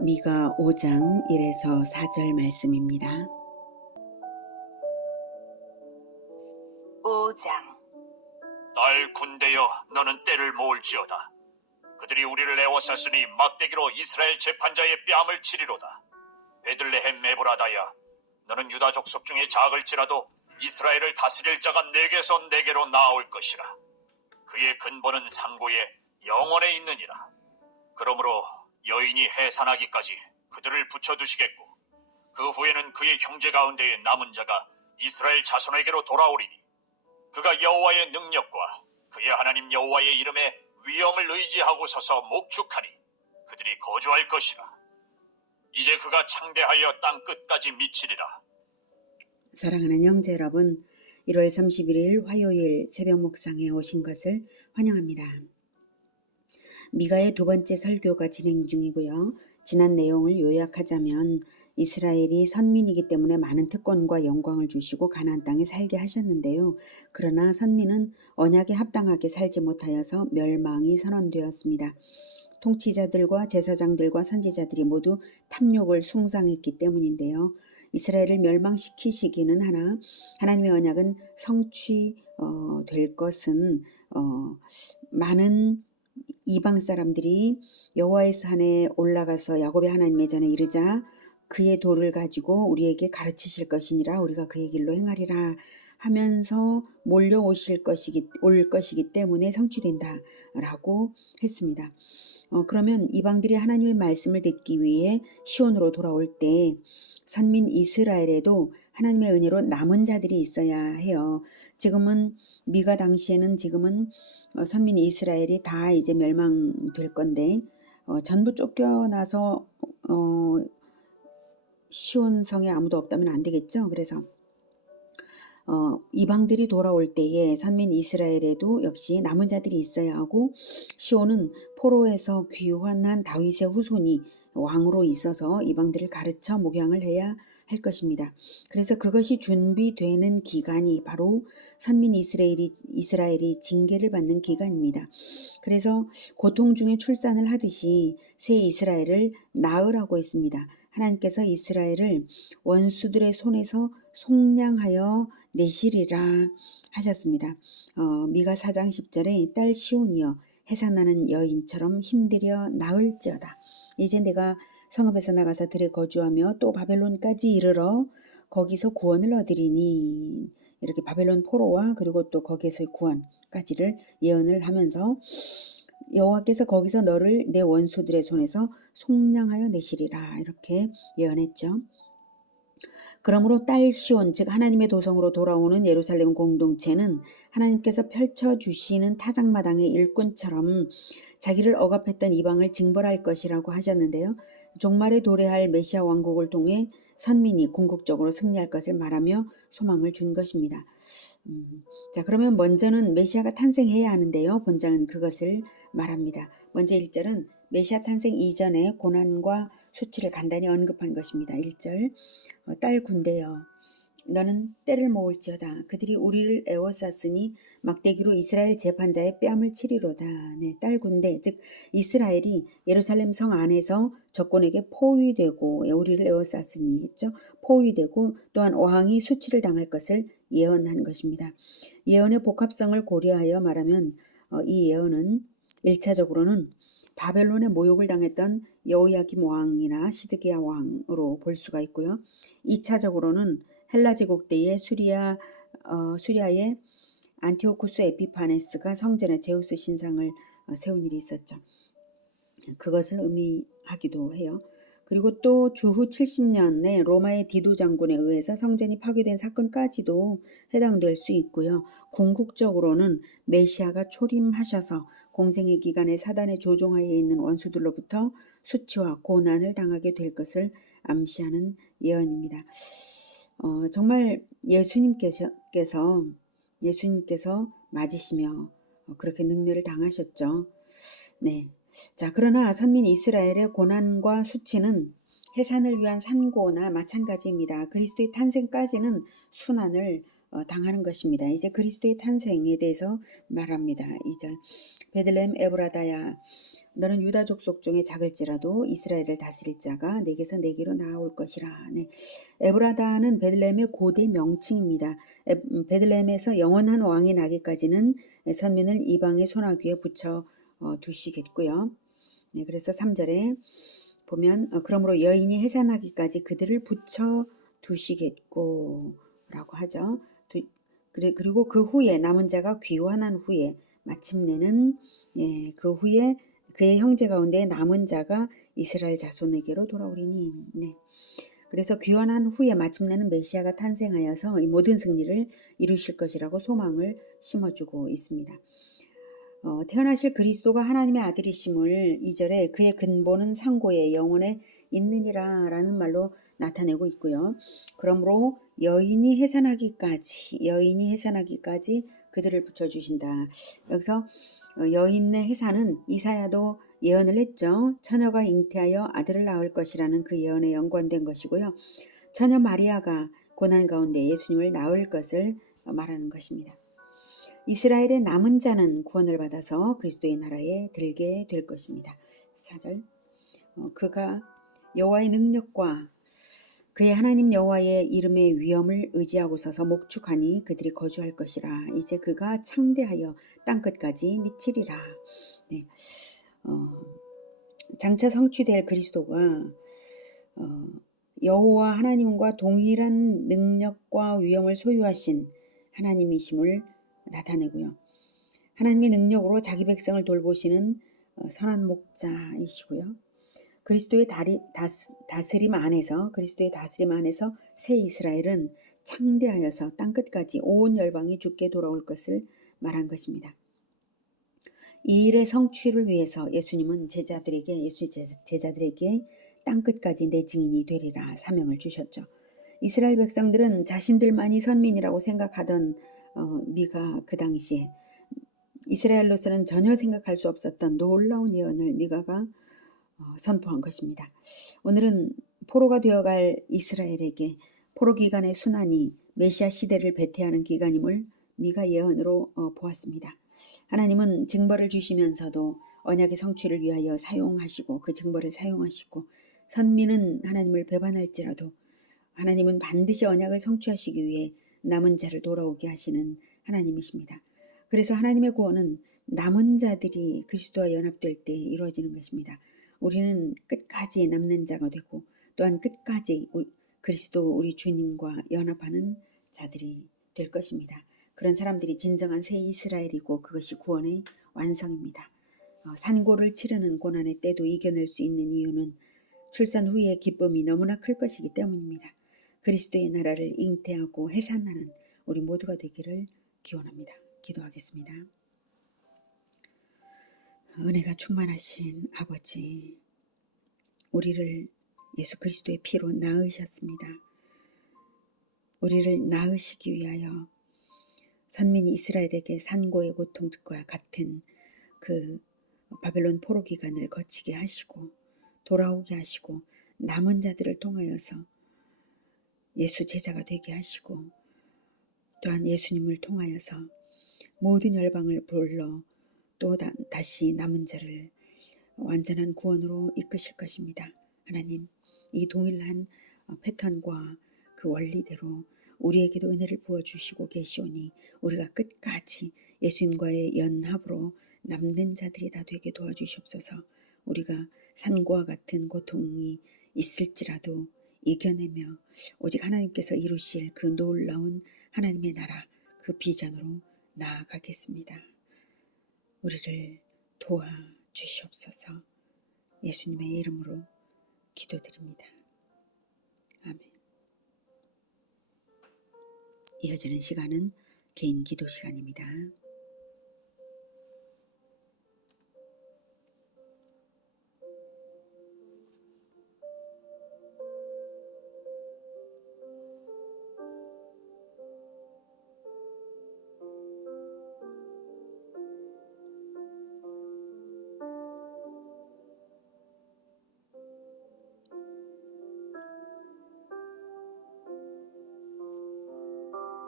미가 5장 1에서 4절 말씀입니다. 5장. 딸 군대여, 너는 때를 모을지어다. 그들이 우리를 애워쌌으니 막대기로 이스라엘 재판자의 뺨을 치리로다. 베들레헴 에브라다야, 너는 유다 족속 중에 작을지라도 이스라엘을 다스릴 자가 내게서 내게로 나올 것이라. 그의 근본은 상고에 영원에 있느니라. 그러므로 여인이 해산하기까지 그들을 붙여두시겠고, 그 후에는 그의 형제 가운데에 남은 자가 이스라엘 자손에게로 돌아오리니, 그가 여호와의 능력과 그의 하나님 여호와의 이름에 위엄을 의지하고 서서 목축하니 그들이 거주할 것이라. 이제 그가 창대하여 땅 끝까지 미치리라. 사랑하는 형제 여러분, 1월 31일 화요일 새벽 묵상에 오신 것을 환영합니다. 미가의 두 번째 설교가 진행 중이고요. 지난 내용을 요약하자면 이스라엘이 선민이기 때문에 많은 특권과 영광을 주시고 가나안 땅에 살게 하셨는데요. 그러나 선민은 언약에 합당하게 살지 못하여서 멸망이 선언되었습니다. 통치자들과 제사장들과 선지자들이 모두 탐욕을 숭상했기 때문인데요. 이스라엘을 멸망시키시기는 하나 하나님의 언약은 성취될 것은 많은 이방 사람들이 여호와의 산에 올라가서 야곱의 하나님의 전에 이르자 그의 도를 가지고 우리에게 가르치실 것이니라 우리가 그의 길로 행하리라 하면서 몰려오실 올 것이기 때문에 성취된다라고 했습니다. 그러면 이방들이 하나님의 말씀을 듣기 위해 시온으로 돌아올 때 선민 이스라엘에도 하나님의 은혜로 남은 자들이 있어야 해요. 지금은 미가 당시에는 지금은 선민 이스라엘이 다 이제 멸망될 건데 전부 쫓겨나서 시온 성에 아무도 없다면 안 되겠죠. 그래서 이방들이 돌아올 때에 선민 이스라엘에도 역시 남은 자들이 있어야 하고 시온은 포로에서 귀환한 다윗의 후손이 왕으로 있어서 이방들을 가르쳐 목양을 해야 할 것입니다. 그래서 그것이 준비되는 기간이 바로 선민 이스라엘이 징계를 받는 기간입니다. 그래서 고통 중에 출산을 하듯이 새 이스라엘을 낳으라고 했습니다. 하나님께서 이스라엘을 원수들의 손에서 속량하여 내시리라 하셨습니다. 미가 4장 10절에 딸 시온이여 해산하는 여인처럼 힘들여 나을지어다. 이제 내가 성읍에서 나가서 들에 거주하며 또 바벨론까지 이르러 거기서 구원을 얻으리니 이렇게 바벨론 포로와 그리고 또 거기에서의 구원까지를 예언을 하면서 여호와께서 거기서 너를 내 원수들의 손에서 속량하여 내시리라 이렇게 예언했죠. 그러므로 딸 시온 즉 하나님의 도성으로 돌아오는 예루살렘 공동체는 하나님께서 펼쳐주시는 타작마당의 일꾼처럼 자기를 억압했던 이방을 징벌할 것이라고 하셨는데요. 종말에 도래할 메시아 왕국을 통해 선민이 궁극적으로 승리할 것을 말하며 소망을 준 것입니다. 자, 그러면 먼저는 메시아가 탄생해야 하는데요. 본장은 그것을 말합니다. 먼저 1절은 메시아 탄생 이전의 고난과 수치를 간단히 언급한 것입니다. 1절 딸 군대여 너는 때를 모을지어다. 그들이 우리를 애워쌌으니 막대기로 이스라엘 재판자의 뺨을 치리로다. 네, 딸 군대 즉 이스라엘이 예루살렘 성 안에서 적군에게 포위되고 우리를 애워쌌으니 했죠. 포위되고 또한 왕이 수치를 당할 것을 예언한 것입니다. 예언의 복합성을 고려하여 말하면 이 예언은 1차적으로는 바벨론의 모욕을 당했던 여호야김 왕이나 시드기야 왕으로 볼 수가 있고요. 2차적으로는 헬라 제국 때의 수리아의 안티오쿠스 에피파네스가 성전에 제우스 신상을 세운 일이 있었죠. 그것을 의미하기도 해요. 그리고 또 주후 70년에 로마의 디도 장군에 의해서 성전이 파괴된 사건까지도 해당될 수 있고요. 궁극적으로는 메시아가 초림하셔서 공생의 기간에 사단의 조종하에 있는 원수들로부터 수치와 고난을 당하게 될 것을 암시하는 예언입니다. 정말 예수님께서 맞으시며 그렇게 능멸을 당하셨죠. 네. 자, 그러나 선민 이스라엘의 고난과 수치는 해산을 위한 산고나 마찬가지입니다. 그리스도의 탄생까지는 순환을 당하는 것입니다. 이제 그리스도의 탄생에 대해서 말합니다. 2절 베들레헴 에브라다야 너는 유다 족속 중에 작을지라도 이스라엘을 다스릴 자가 내게서 내게로 나올 것이라. 네. 에브라다는 베들레헴의 고대 명칭입니다. 베들레헴에서 영원한 왕이 나기까지는 선민을 이방의 소나귀에 붙여 두시겠고요. 네, 그래서 3절에 보면 그러므로 여인이 해산하기까지 그들을 붙여 두시겠고 라고 하죠. 그리고 그 후에 남은 자가 귀환한 후에 마침내는 그 후에 그의 형제 가운데 남은 자가 이스라엘 자손에게로 돌아오리니. 네. 그래서 귀환한 후에 마침내는 메시아가 탄생하여서 이 모든 승리를 이루실 것이라고 소망을 심어주고 있습니다. 태어나실 그리스도가 하나님의 아들이심을 2절에 그의 근본은 상고의 영혼에 있느니라 라는 말로 나타내고 있고요. 그러므로 여인이 해산하기까지 그들을 붙여주신다. 여기서 여인의 해산은 이사야도 예언을 했죠. 처녀가 잉태하여 아들을 낳을 것이라는 그 예언에 연관된 것이고요. 처녀 마리아가 고난 가운데 예수님을 낳을 것을 말하는 것입니다. 이스라엘의 남은 자는 구원을 받아서 그리스도의 나라에 들게 될 것입니다. 4절 그가 여호와의 능력과 그의 하나님 여호와의 이름의 위엄을 의지하고 서서 목축하니 그들이 거주할 것이라. 이제 그가 창대하여 땅끝까지 미치리라. 네. 장차 성취될 그리스도가 여호와 하나님과 동일한 능력과 위엄을 소유하신 하나님이심을 나타내고요. 하나님의 능력으로 자기 백성을 돌보시는 선한 목자이시고요. 그리스도의 다스림 안에서 새 이스라엘은 창대하여서 땅끝까지 온 열방이 주께 돌아올 것을 말한 것입니다. 이 일의 성취를 위해서 예수님은 제자들에게 땅끝까지 내 증인이 되리라 사명을 주셨죠. 이스라엘 백성들은 자신들만이 선민이라고 생각하던 미가 그 당시에 이스라엘로서는 전혀 생각할 수 없었던 놀라운 예언을 미가가 선포한 것입니다. 오늘은 포로가 되어갈 이스라엘에게 포로 기간의 순환이 메시아 시대를 배태하는 기간임을 미가 예언으로 보았습니다. 하나님은 징벌을 주시면서도 언약의 성취를 위하여 사용하시고 그 징벌을 사용하시고 선민은 하나님을 배반할지라도 하나님은 반드시 언약을 성취하시기 위해 남은 자를 돌아오게 하시는 하나님이십니다. 그래서 하나님의 구원은 남은 자들이 그리스도와 연합될 때 이루어지는 것입니다. 우리는 끝까지 남는 자가 되고 또한 끝까지 그리스도 우리 주님과 연합하는 자들이 될 것입니다. 그런 사람들이 진정한 새 이스라엘이고 그것이 구원의 완성입니다. 산고를 치르는 고난의 때도 이겨낼 수 있는 이유는 출산 후의 기쁨이 너무나 클 것이기 때문입니다. 그리스도의 나라를 잉태하고 해산하는 우리 모두가 되기를 기원합니다. 기도하겠습니다. 은혜가 충만하신 아버지, 우리를 예수 그리스도의 피로 낳으셨습니다. 우리를 낳으시기 위하여 선민 이스라엘에게 산고의 고통과 같은 그 바벨론 포로 기간을 거치게 하시고 돌아오게 하시고 남은 자들을 통하여서 예수 제자가 되게 하시고 또한 예수님을 통하여서 모든 열방을 불러 또 다시 남은 자를 완전한 구원으로 이끄실 것입니다. 하나님, 이 동일한 패턴과 그 원리대로 우리에게도 은혜를 부어주시고 계시오니 우리가 끝까지 예수님과의 연합으로 남는 자들이 다 되게 도와주시옵소서. 우리가 산고와 같은 고통이 있을지라도 이겨내며 오직 하나님께서 이루실 그 놀라운 하나님의 나라, 그 비전으로 나아가겠습니다. 우리를 도와주시옵소서. 예수님의 이름으로 기도드립니다. 아멘. 이어지는 시간은 개인 기도 시간입니다.